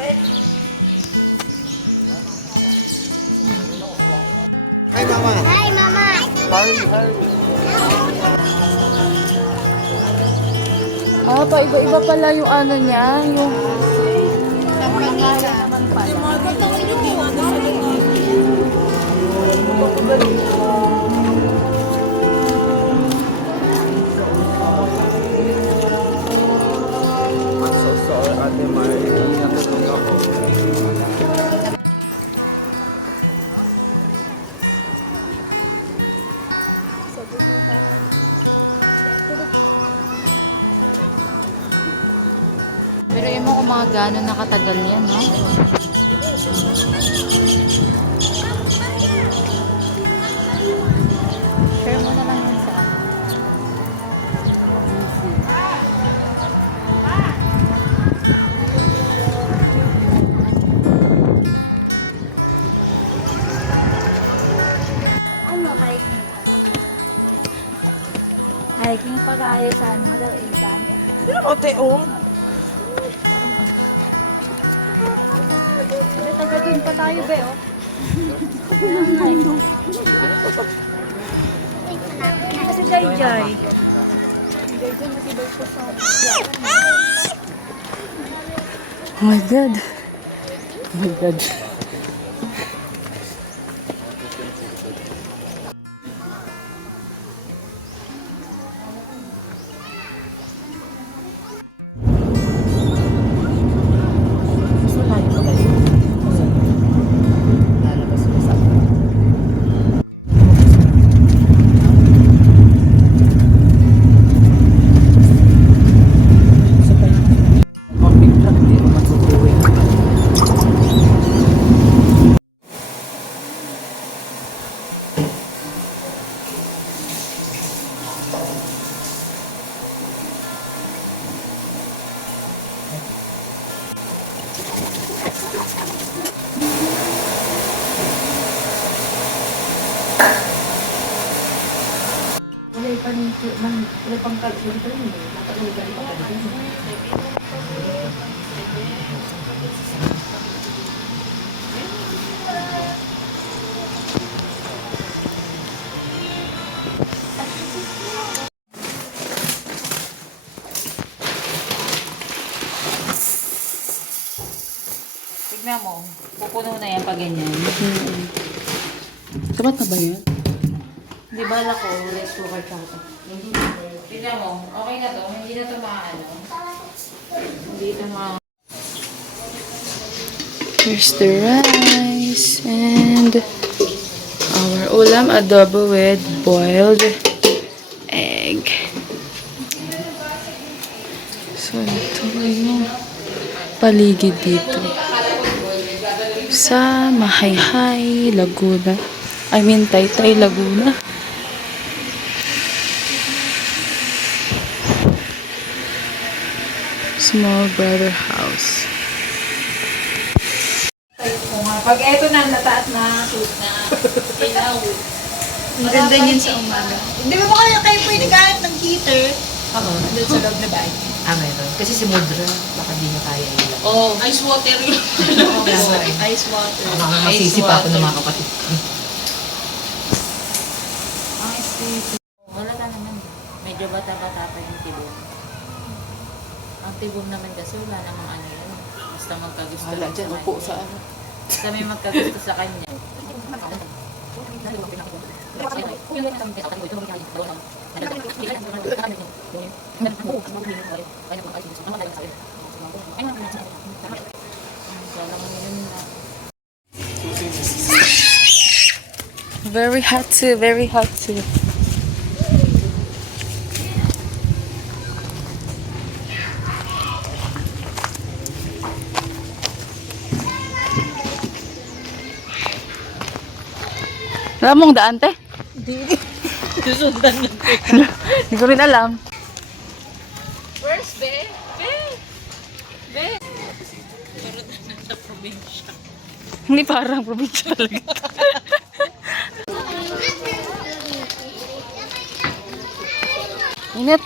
Hi, Mama. Hi, Mama. Hurry. Ah, iba-iba pala yung ano niya, yung I'm so sorry, Ate Mari. Natulog ako. pero yung mo kung mga gano'n nakatagal yan, no? Share mo na lang yun sa akin. Ano, hiking? Hiking pag-aayasan mo daw, Ethan. Ote, oh. Taga dun pa tayo, be, oh. Kasi Jai-Jai. Jai-Jai nasibay ko sa... Oh my God. Oh my God. Tignan mo, pupuno na yan pag ganyan. Sabat na ba yan? Di bala ko, rice cooker ka ito. Tignan mo, okay na to, hindi na to maano. Hindi ito Here's the rice and our ulam adobo with boiled egg. So ito yung paligid dito sa Mahayhay, Laguna. I mean, Taytay, Laguna. Small brother house. Pag eto na, nataas na, shoot na, ilaw. Maganda yun sa umaga. Hindi ba kayo pwede gamit ng heater? Oo. Doon sa loob na bahay. Meron. Kasi si Mudra, baka di na kaya nila. Oh, ice water yun. Ice water. Masisi pa ako ng mga kapatid ko. Wala ka naman. Medyo bata-bata pa yung tibong. Ang tibong naman kasi wala namang ano yun. Basta magkagusto. Wala dyan, upo sa ano. Basta may magkagusto sa kanya. Very hot too, very hot too. Wala mong daan, te? Hindi. Susundan lang ko. Hindi ko rin alam. First, be? Be? Pero sa probinsya. Hindi parang probinsya talaga. Init.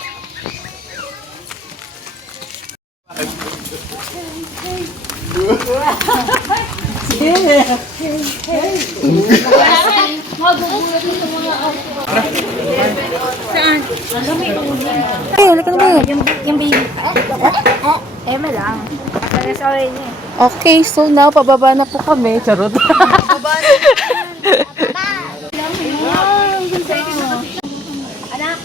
Yung baby. Ema lang. Sorry niya. Okay, so now, pababa na po kami. Charot. Anak.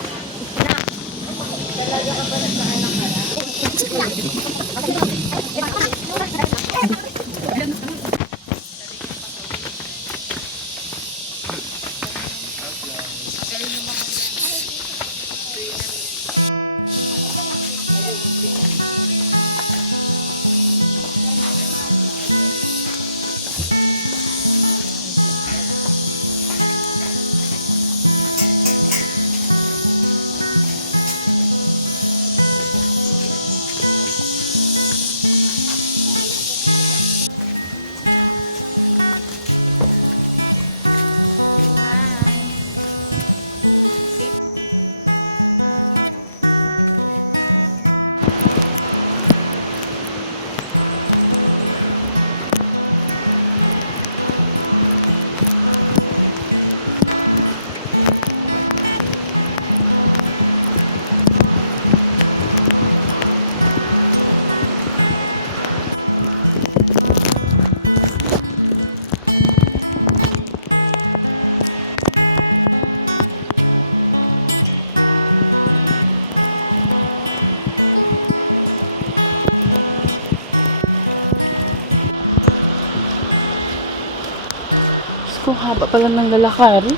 Kung haba pala ng lalakari.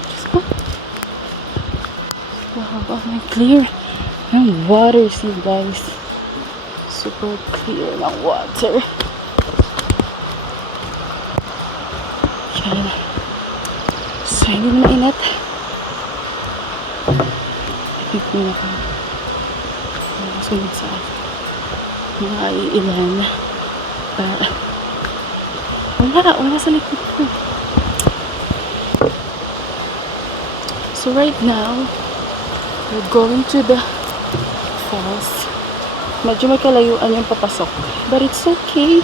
So haba na clear ng water. See guys. Super clear ng water. Yan. So hindi na mainit. I think na ka. Nakasunod sa akin. Mga ilan. Wala sa likod ko. So right now, we're going to the falls. Medyo may kalayuan yung papasok. But it's okay.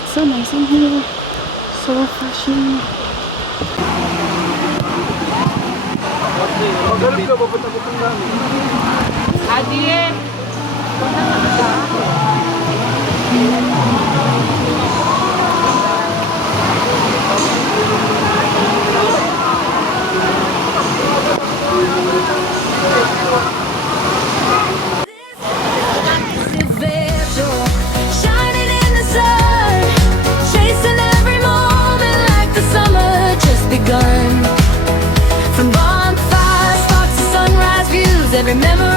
It's so nice in here. So refreshing. Magaling ka, papunta-punta namin. Adien! Shining in the sun, chasing every moment like the summer just begun. From bonfire sparks to sunrise views, every memory